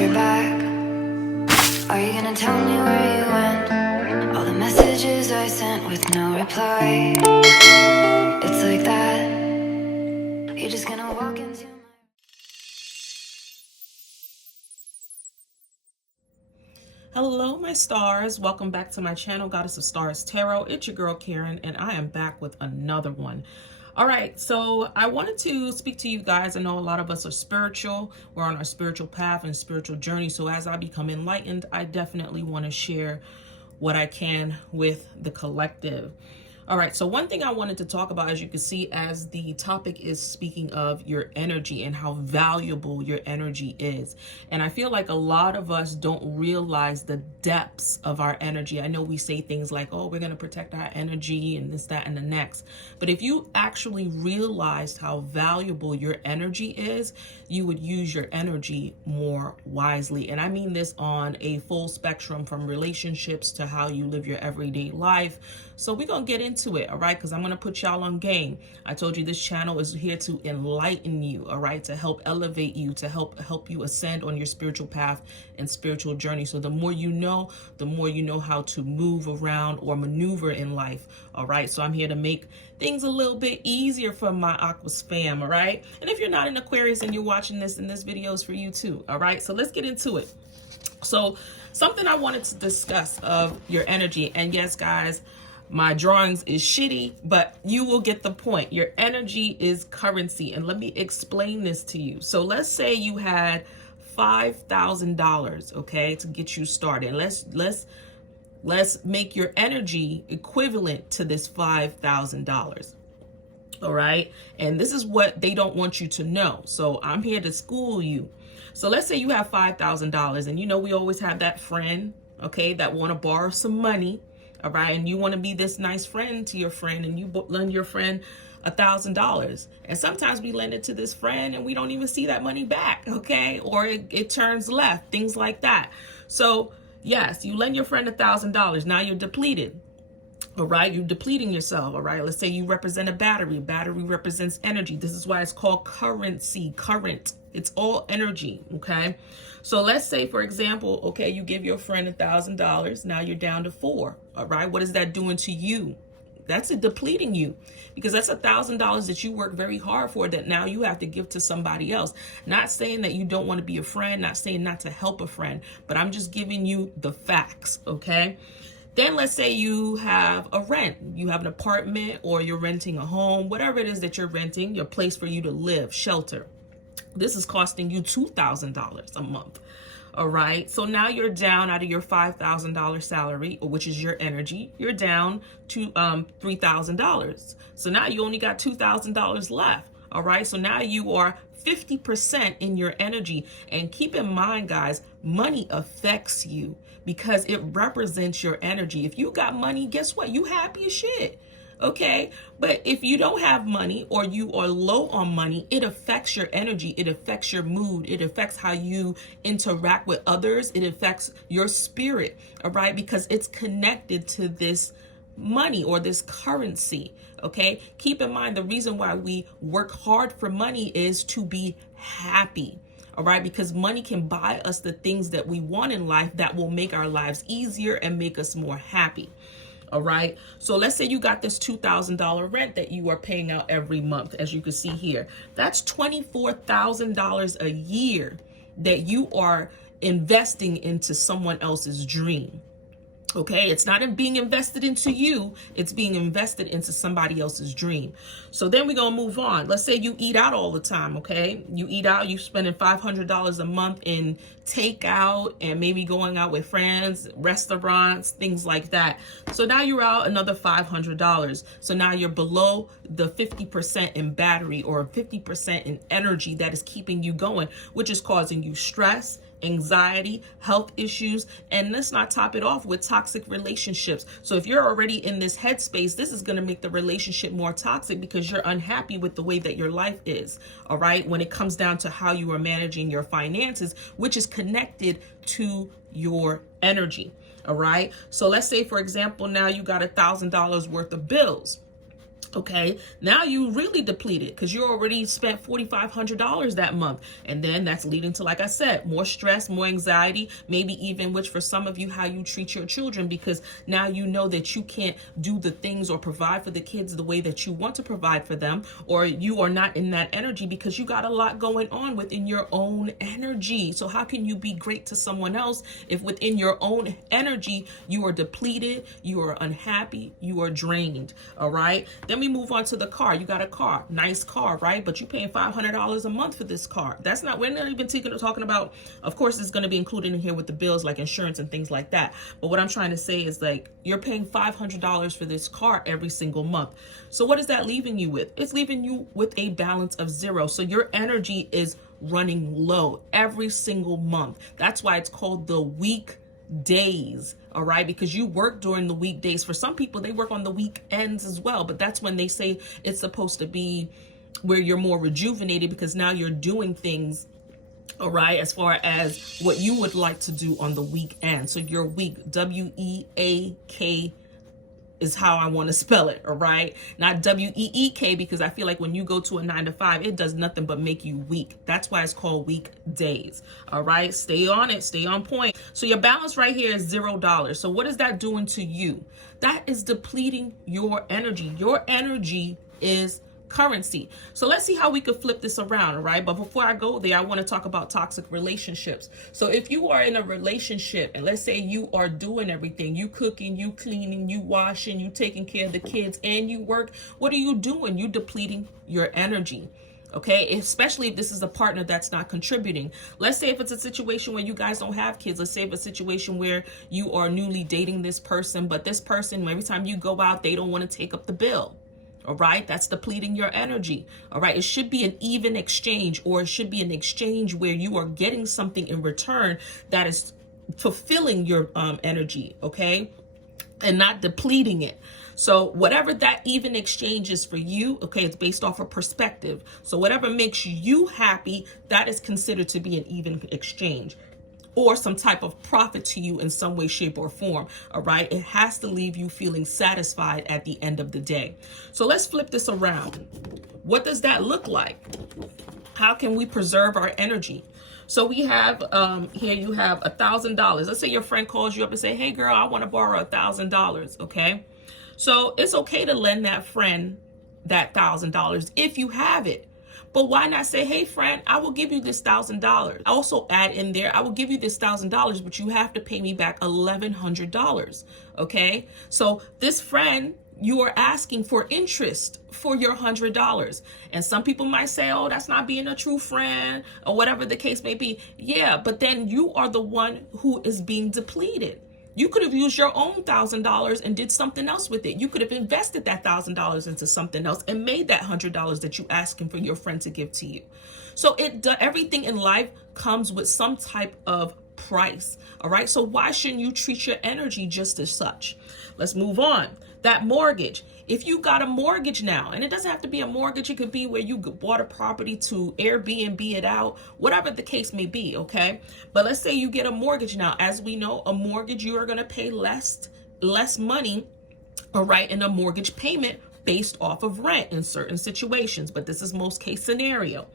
you're back. Are you gonna tell me where you went? All the messages I sent with no reply. It's like that. You're just gonna walk into my... Hello, my stars. Welcome back to my channel, Goddess of Stars Tarot. It's your girl, Karen, and I am back with another one. All right, so I wanted to speak to you guys. I know a lot of us are spiritual. We're on our spiritual path and spiritual journey. So as I become enlightened, I definitely want to share what I can with the collective. All right, so one thing I wanted to talk about, as you can see, as the topic is speaking of your energy and how valuable your energy is. And I feel like a lot of us don't realize the depths of our energy. I know we say things like, oh, we're going to protect our energy and this, that, and the next. But if you actually realized how valuable your energy is, you would use your energy more wisely. And I mean this on a full spectrum, from relationships to how you live your everyday life. So we're going to get into it, all right? Because I'm going to put y'all on game. I told you this channel is here to enlighten you, all right? To help elevate you, to help you ascend on your spiritual path and spiritual journey. So the more you know how to move around or maneuver in life, all right? So I'm here to make things a little bit easier for my Aquas fam, all right? And if you're not an Aquarius and you're watching this, and this video is for you too, all right? So let's get into it. So something I wanted to discuss of your energy, and yes, guys, my drawings is shitty, but you will get the point. Your energy is currency. And let me explain this to you. So let's say you had $5,000, okay, to get you started. Let's make your energy equivalent to this $5,000. All right. And this is what they don't want you to know. So I'm here to school you. So let's say you have $5,000, and you know, we always have that friend, okay, that want to borrow some money. All right, and you want to be this nice friend to your friend, and you lend your friend $1,000. And sometimes we lend it to this friend and we don't even see that money back, okay? Or it turns left, things like that. So yes, you lend your friend $1,000. Now you're depleted. All right, you're depleting yourself. All right, let's say you represent a battery. Battery represents energy. This is why it's called currency, current. It's all energy, okay? So let's say, for example, okay, you give your friend $1,000. Now you're down to $4. All right, what is that doing to you? That's it, depleting you, because that's $1,000 that you work very hard for, that now you have to give to somebody else. Not saying that you don't want to be a friend, not saying not to help a friend, but I'm just giving you the facts, okay? Then let's say you have a rent. You have an apartment, or you're renting a home, whatever it is that you're renting, your place for you to live, shelter. This is costing you $2,000 a month. All right. So now you're down out of your $5,000 salary, which is your energy. You're down to $3,000. So now you only got $2,000 left. All right. So now you are 50% in your energy. And keep in mind, guys, money affects you because it represents your energy. If you got money, guess what? You happy as shit. Okay, but if you don't have money, or you are low on money, it affects your energy. It affects your mood. It affects how you interact with others. It affects your spirit, all right, because it's connected to this money or this currency. Okay, keep in mind, the reason why we work hard for money is to be happy. All right, because money can buy us the things that we want in life that will make our lives easier and make us more happy. All right. So let's say you got this $2,000 rent that you are paying out every month. As you can see here, that's $24,000 a year that you are investing into someone else's dream. Okay, it's not being invested into you, it's being invested into somebody else's dream. So then we're gonna move on. Let's say you eat out all the time, okay? You eat out, you're spending $500 a month in takeout and maybe going out with friends, restaurants, things like that. So now you're out another $500. So now you're below the 50% in battery, or 50% in energy that is keeping you going, which is causing you stress, anxiety, health issues, and let's not top it off with toxic relationships. So if you're already in this headspace, this is going to make the relationship more toxic because you're unhappy with the way that your life is. All right, when it comes down to how you are managing your finances, which is connected to your energy. All right, so let's say, for example, now you got $1,000 worth of bills. Okay, now you really depleted because you already spent $4,500 that month. And then that's leading to, like I said, more stress, more anxiety, maybe even, which for some of you, how you treat your children, because now you know that you can't do the things or provide for the kids the way that you want to provide for them, or you are not in that energy because you got a lot going on within your own energy. So how can you be great to someone else if within your own energy, you are depleted, you are unhappy, you are drained? All right. Then we move on to the car. You got a car, nice car, right? But you're paying $500 a month for this car. That's not, we're not even talking about, of course, it's going to be included in here with the bills like insurance and things like that. But what I'm trying to say is, like, you're paying $500 for this car every single month. So what is that leaving you with? It's leaving you with a balance of 0. So your energy is running low every single month. That's why it's called the weekdays. All right, because you work during the weekdays. For some people, they work on the weekends as well, but that's when they say it's supposed to be where you're more rejuvenated, because now you're doing things, all right, as far as what you would like to do on the weekend. So your week, W-E-A-K is how I want to spell it, all right? Not W-E-E-K, because I feel like when you go to a 9 to 5, it does nothing but make you weak. That's why it's called weekdays, all right? Stay on it, stay on point. So your balance right here is $0. So what is that doing to you? That is depleting your energy. Your energy is currency. So let's see how we could flip this around, all right? But before I go there, I want to talk about toxic relationships. So if you are in a relationship and let's say you are doing everything, you cooking, you cleaning, you washing, you taking care of the kids, and you work, what are you doing? You depleting your energy. Okay, especially if this is a partner that's not contributing. Let's say if it's a situation where you guys don't have kids. Let's say if it's a situation where you are newly dating this person, but this person, every time you go out, they don't want to take up the bill. All right, that's depleting your energy. All right, it should be an even exchange, or it should be an exchange where you are getting something in return that is fulfilling your energy, okay, and not depleting it. So whatever that even exchange is for you, okay, it's based off of perspective. So whatever makes you happy, that is considered to be an even exchange, or some type of profit to you in some way, shape, or form. All right, it has to leave you feeling satisfied at the end of the day. So let's flip this around. What does that look like? How can we preserve our energy? So we have here you have $1,000. Let's say your friend calls you up and say, hey girl, I want to borrow $1,000. Okay, so it's okay to lend that friend that $1,000 if you have it. But why not say, hey friend, I will give you this $1,000. Also add in there, I will give you this $1,000, but you have to pay me back $1,100. Okay, so this friend, you are asking for interest for your $100. And some people might say, oh, that's not being a true friend, or whatever the case may be. Yeah, but then you are the one who is being depleted. You could have used your own $1,000 and did something else with it. You could have invested that $1,000 into something else and made that $100 that you asking for your friend to give to you. So everything in life comes with some type of price. All right. So why shouldn't you treat your energy just as such? Let's move on. That mortgage. If you got a mortgage now, and it doesn't have to be a mortgage, it could be where you bought a property to Airbnb it out, whatever the case may be, okay? But let's say you get a mortgage now. As we know, a mortgage, you are going to pay less money, all right, in a mortgage payment based off of rent in certain situations. But this is most case scenario.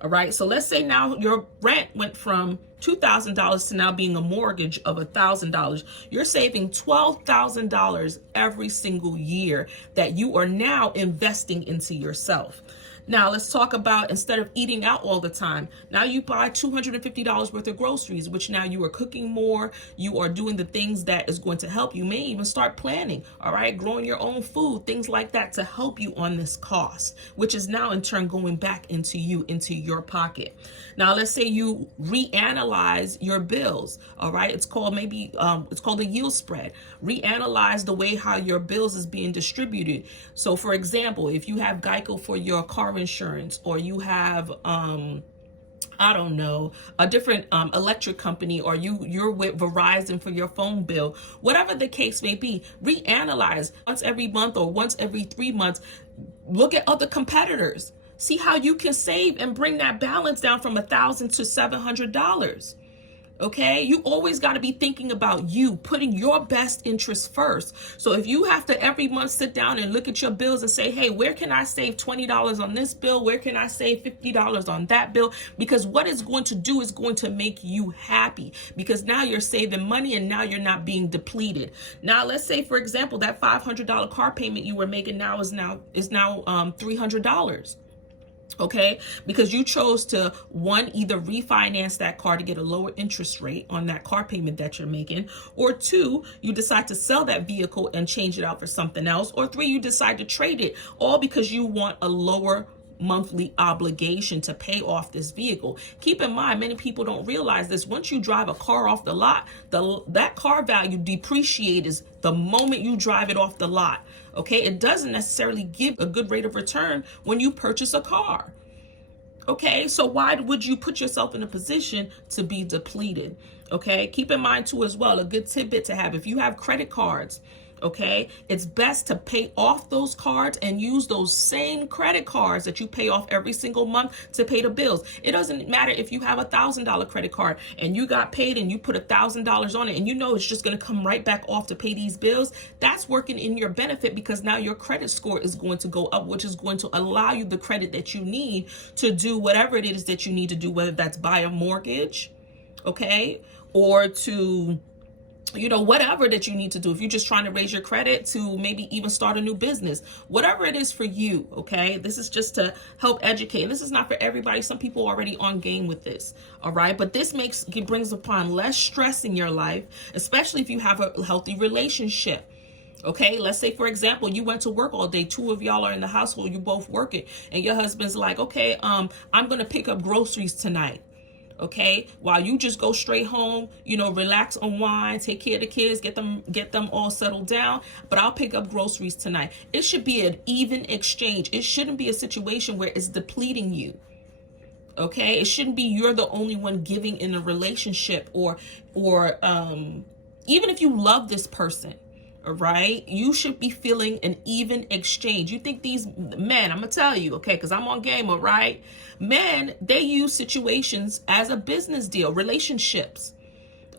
All right, so let's say now your rent went from $2,000 to now being a mortgage of $1,000. You're saving $12,000 every single year that you are now investing into yourself. Now let's talk about, instead of eating out all the time, now you buy $250 worth of groceries, which now you are cooking more, you are doing the things that is going to help you. May even start planning, all right, growing your own food, things like that to help you on this cost, which is now in turn going back into you, into your pocket. Now let's say you reanalyze your bills, all right, it's called it's called a yield spread. Reanalyze the way how your bills is being distributed. So for example, if you have Geico for your car insurance, or you have I don't know, a different electric company, or you're with Verizon for your phone bill, whatever the case may be, reanalyze once every month or once every 3 months. Look at other competitors, see how you can save and bring that balance down from $1,000 to $700. Okay, you always got to be thinking about you, putting your best interests first. So if you have to every month sit down and look at your bills and say, hey, where can I save $20 on this bill? Where can I save $50 on that bill? Because what it's going to do is going to make you happy, because now you're saving money and now you're not being depleted. Now, let's say, for example, that $500 car payment you were making now is $300. Okay, because you chose to, one, either refinance that car to get a lower interest rate on that car payment that you're making, or two, you decide to sell that vehicle and change it out for something else, or three, you decide to trade it, all because you want a lower monthly obligation to pay off this vehicle. Keep in mind, many people don't realize this. Once you drive a car off the lot, that car value depreciates the moment you drive it off the lot. Okay, it doesn't necessarily give a good rate of return when you purchase a car. Okay, so why would you put yourself in a position to be depleted? Okay, keep in mind too as well, a good tidbit to have, if you have credit cards, okay, it's best to pay off those cards and use those same credit cards that you pay off every single month to pay the bills. It doesn't matter if you have $1,000 credit card and you got paid and you put $1,000 on it and you know it's just going to come right back off to pay these bills. That's working in your benefit, because now your credit score is going to go up, which is going to allow you the credit that you need to do whatever it is that you need to do, whether that's buy a mortgage, okay, or to, you know, whatever that you need to do. If you're just trying to raise your credit to maybe even start a new business, whatever it is for you, okay? This is just to help educate. And this is not for everybody. Some people are already on game with this, all right? But this brings upon less stress in your life, especially if you have a healthy relationship. Okay, let's say, for example, you went to work all day. Two of y'all are in the household. You both working, and your husband's like, okay, I'm going to pick up groceries tonight. Okay, while you just go straight home, you know, relax, unwind, take care of the kids, get them all settled down, but I'll pick up groceries tonight. It should be an even exchange. It shouldn't be a situation where it's depleting you. Okay, it shouldn't be you're the only one giving in a relationship, or even if you love this person, all right, you should be feeling an even exchange. You think these men, I'm gonna tell you, okay, because I'm on game, all right? Men, they use situations as a business deal, relationships.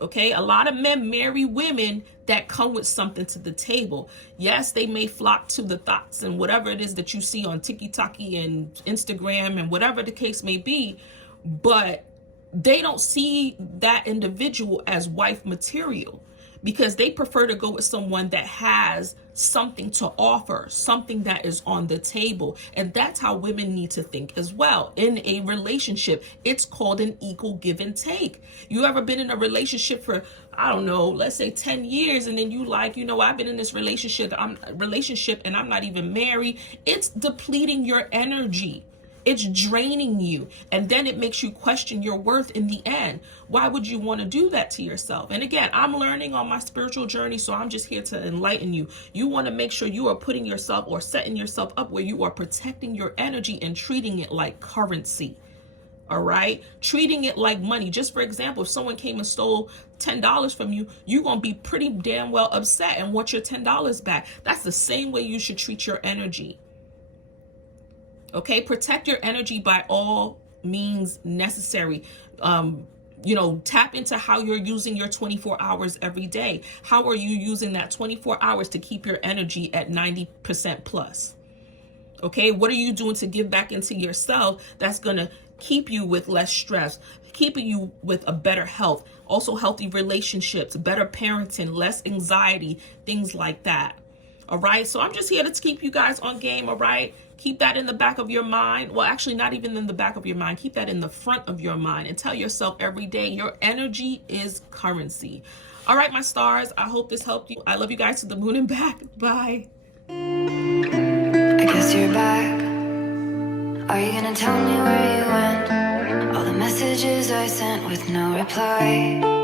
Okay, a lot of men marry women that come with something to the table. Yes, they may flock to the thoughts and whatever it is that you see on TikTok and Instagram and whatever the case may be, but they don't see that individual as wife material, because they prefer to go with someone that has something to offer, something that is on the table. And that's how women need to think as well. In a relationship, it's called an equal give and take. You ever been in a relationship for, I don't know, let's say 10 years, and then you like, you know, I've been in this relationship and I'm not even married. It's depleting your energy. It's draining you, and then it makes you question your worth in the end. Why would you want to do that to yourself? And again, I'm learning on my spiritual journey, so I'm just here to enlighten you. You want to make sure you are putting yourself or setting yourself up where you are protecting your energy and treating it like currency. All right, treating it like money. Just for example, if someone came and stole $10 from you, you're going to be pretty damn well upset and want your $10 back. That's the same way you should treat your energy. Okay, protect your energy by all means necessary. You know, tap into how you're using your 24 hours every day. How are you using that 24 hours to keep your energy at 90% plus? Okay, what are you doing to give back into yourself that's going to keep you with less stress, keeping you with a better health, also healthy relationships, better parenting, less anxiety, things like that. All right, so I'm just here to keep you guys on game, all right? Keep that in the back of your mind. Well, actually, not even in the back of your mind. Keep that in the front of your mind and tell yourself every day, your energy is currency. All right, my stars, I hope this helped you. I love you guys to the moon and back. Bye. I guess you're back. Are you gonna tell me where you went? All the messages I sent with no reply.